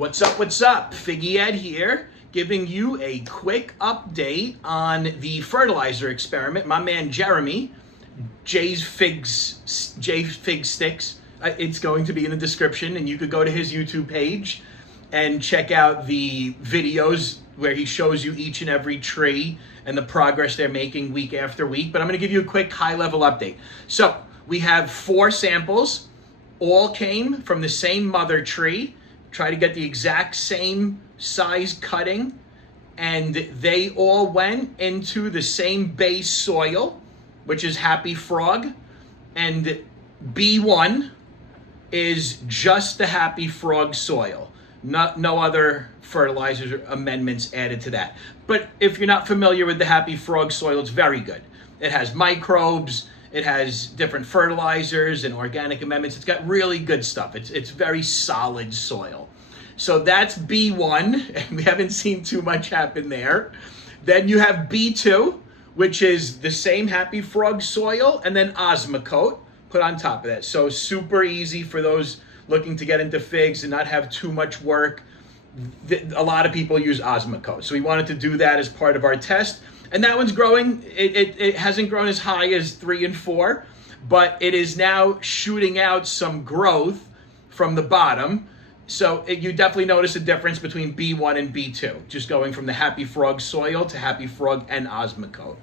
What's up, what's up? Figgy Ed here, giving you a quick update on the fertilizer experiment. My man Jeremy, J Fig Sticks, it's going to be in the description, and you could go to his YouTube page and check out the videos where he shows you each and every tree and the progress they're making week after week. But I'm going to give you a quick high-level update. So we have 4 samples, all came from the same mother tree. Try to get the exact same size cutting, and they all went into the same base soil, which is Happy Frog, and B1 is just the Happy Frog soil. No other fertilizers or amendments added to that. But if you're not familiar with the Happy Frog soil, it's very good. It has microbes, it has different fertilizers and organic amendments. It's got really good stuff. It's very solid soil. So that's B1, and we haven't seen too much happen there. Then you have B2, which is the same Happy Frog soil, and then Osmocote put on top of that. So super easy for those looking to get into figs and not have too much work. A lot of people use Osmocote. So we wanted to do that as part of our test. And that one's growing. It hasn't grown as high as 3 and 4, but it is now shooting out some growth from the bottom. So you definitely notice a difference between B1 and B2, just going from the Happy Frog soil to Happy Frog and Osmocote.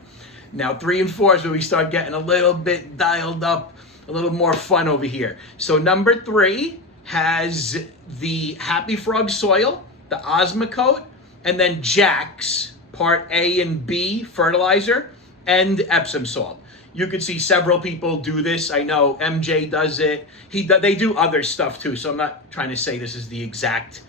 Now 3 and 4 is where we start getting a little bit dialed up, a little more fun over here. So number 3 has the Happy Frog soil, the Osmocote, and then Jack's Part A and B fertilizer, and Epsom salt. You could see several people do this. I know MJ does it. They do other stuff too, so I'm not trying to say this is the exact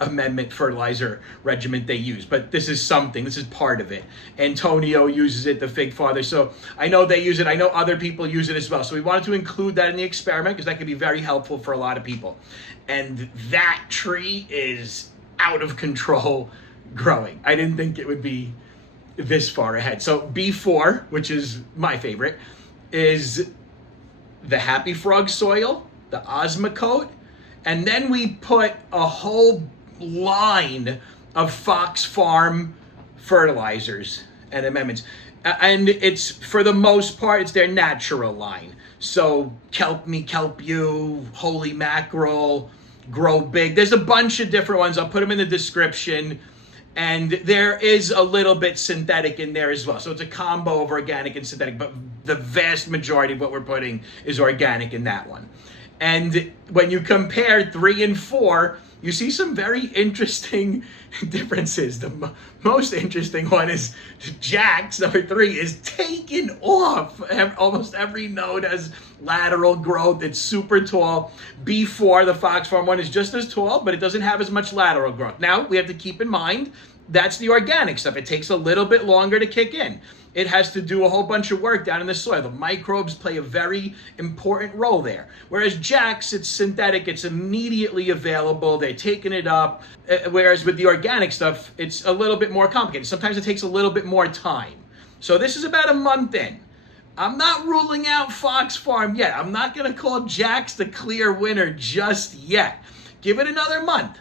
amendment fertilizer regimen they use, but this is something. This is part of it. Antonio uses it, the Fig Father. So I know they use it. I know other people use it as well. So we wanted to include that in the experiment because that could be very helpful for a lot of people. And that tree is out of control growing. I didn't think it would be this far ahead. So B4, which is my favorite, is the Happy Frog soil, the Osmocote, and then we put a whole line of FoxFarm fertilizers and amendments. And it's, for the most part, it's their natural line. So Kelp Me, Kelp You, Holy Mackerel, Grow Big. There's a bunch of different ones. I'll put them in the description. And there is a little bit synthetic in there as well. So it's a combo of organic and synthetic, but the vast majority of what we're putting is organic in that one. And when you compare 3 and 4, you see some very interesting differences. The most interesting one is Jack's, number 3, is taken off. Almost every node has lateral growth. It's super tall. B4, the FoxFarm one, is just as tall, but it doesn't have as much lateral growth. Now, we have to keep in mind, that's the organic stuff. It takes a little bit longer to kick in. It has to do a whole bunch of work down in the soil. The microbes play a very important role there. Whereas Jack's, it's synthetic, it's immediately available, they're taking it up. Whereas with the organic stuff, it's a little bit more complicated. Sometimes it takes a little bit more time. So this is about a month in. I'm not ruling out FoxFarm yet. I'm not gonna call Jack's the clear winner just yet. Give it another month.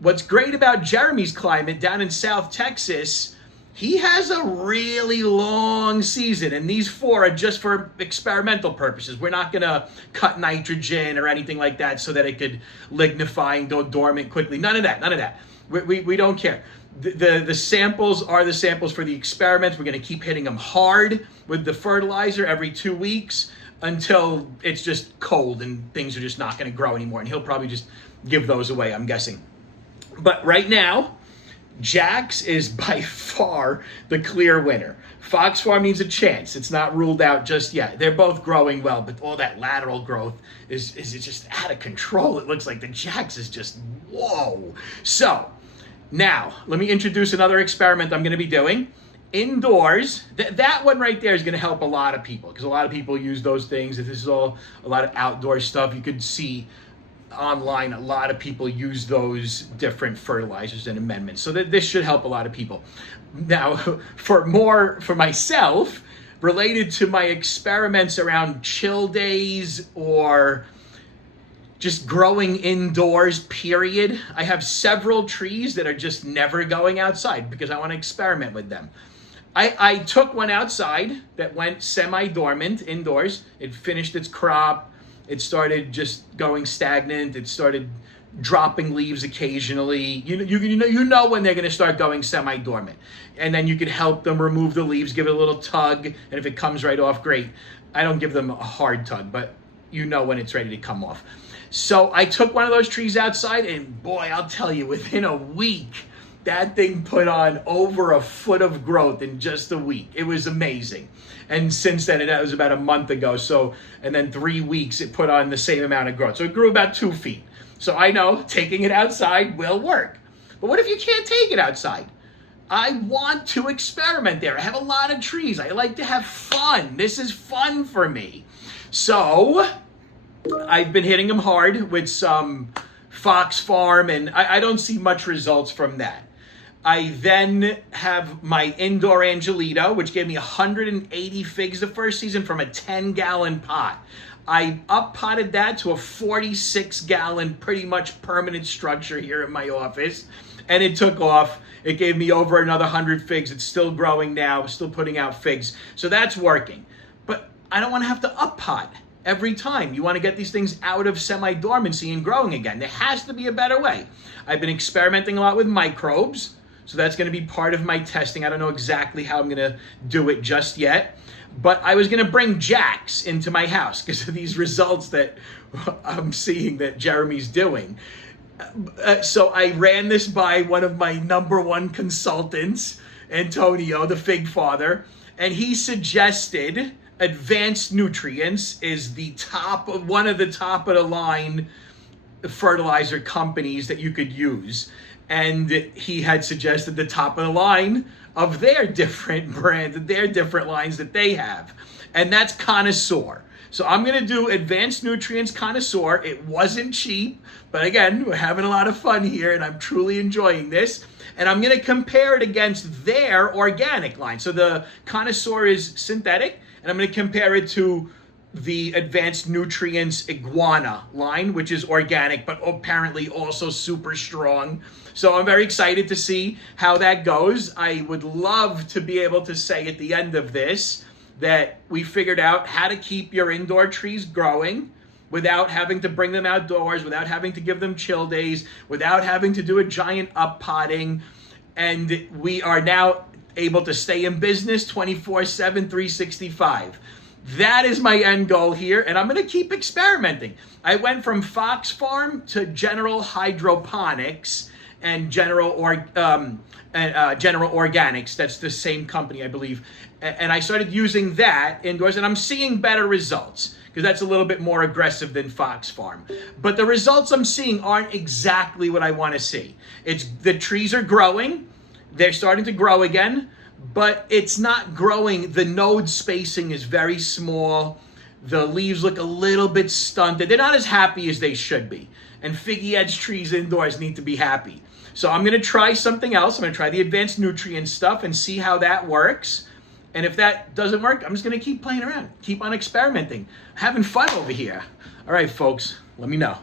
What's great about Jeremy's climate down in South Texas, he has a really long season, and these 4 are just for experimental purposes. We're not going to cut nitrogen or anything like that so that it could lignify and go dormant quickly. None of that, none of that. We don't care. The samples are the samples for the experiments. We're going to keep hitting them hard with the fertilizer every 2 weeks until it's just cold and things are just not going to grow anymore. And he'll probably just give those away, I'm guessing. But right now, Jack's is by far the clear winner. FoxFarm needs a chance. It's not ruled out just yet. They're both growing well, but all that lateral growth is just out of control. It looks like the Jack's is just, whoa. So now, let me introduce another experiment I'm going to be doing. Indoors, that one right there is going to help a lot of people because a lot of people use those things. This is all a lot of outdoor stuff. You could see online, a lot of people use those different fertilizers and amendments. So this should help a lot of people. Now, for myself, related to my experiments around chill days or just growing indoors, period. I have several trees that are just never going outside because I want to experiment with them. I took one outside that went semi-dormant indoors. It finished its crop. It started just going stagnant. It started dropping leaves occasionally. You know when they're going to start going semi-dormant. And then you can help them remove the leaves, give it a little tug, and if it comes right off, great. I don't give them a hard tug, but you know when it's ready to come off. So I took one of those trees outside, and boy, I'll tell you, within a week, that thing put on over a foot of growth in just a week. It was amazing. And since then, and that was about a month ago, and then 3 weeks, it put on the same amount of growth. So it grew about 2 feet. So I know taking it outside will work. But what if you can't take it outside? I want to experiment there. I have a lot of trees. I like to have fun. This is fun for me. So I've been hitting them hard with some FoxFarm, and I don't see much results from that. I then have my indoor Angelito, which gave me 180 figs the first season from a 10-gallon pot. I up-potted that to a 46-gallon, pretty much permanent structure here in my office, and it took off. It gave me over another 100 figs. It's still growing now, still putting out figs. So that's working. But I don't want to have to up-pot every time. You want to get these things out of semi-dormancy and growing again. There has to be a better way. I've been experimenting a lot with microbes, so that's going to be part of my testing. I don't know exactly how I'm going to do it just yet, but I was going to bring Jacks into my house because of these results that I'm seeing that Jeremy's doing. So I ran this by one of my #1 consultants, Antonio, the fig father, and he suggested Advanced Nutrients is one of the top of the line fertilizer companies that you could use. And he had suggested the top of the line of their different brands, their different lines that they have. And that's Connoisseur. So I'm going to do Advanced Nutrients Connoisseur. It wasn't cheap, but again, we're having a lot of fun here and I'm truly enjoying this. And I'm going to compare it against their organic line. So the Connoisseur is synthetic, and I'm going to compare it to the Advanced Nutrients Iguana line, which is organic, but apparently also super strong. So I'm very excited to see how that goes. I would love to be able to say at the end of this that we figured out how to keep your indoor trees growing without having to bring them outdoors, without having to give them chill days, without having to do a giant up-potting. And we are now able to stay in business 24/7, 365. That is my end goal here, and I'm going to keep experimenting. I went from FoxFarm to General Hydroponics and General Organics. That's the same company, I believe. And I started using that indoors, and I'm seeing better results because that's a little bit more aggressive than FoxFarm. But the results I'm seeing aren't exactly what I want to see. The trees are growing. They're starting to grow again. But it's not growing. The node spacing is very small. The leaves look a little bit stunted. They're not as happy as they should be. And figgy edge trees indoors need to be happy. So I'm going to try something else. I'm going to try the Advanced Nutrients stuff and see how that works. And if that doesn't work, I'm just going to keep playing around. Keep on experimenting. Having fun over here. All right, folks, let me know.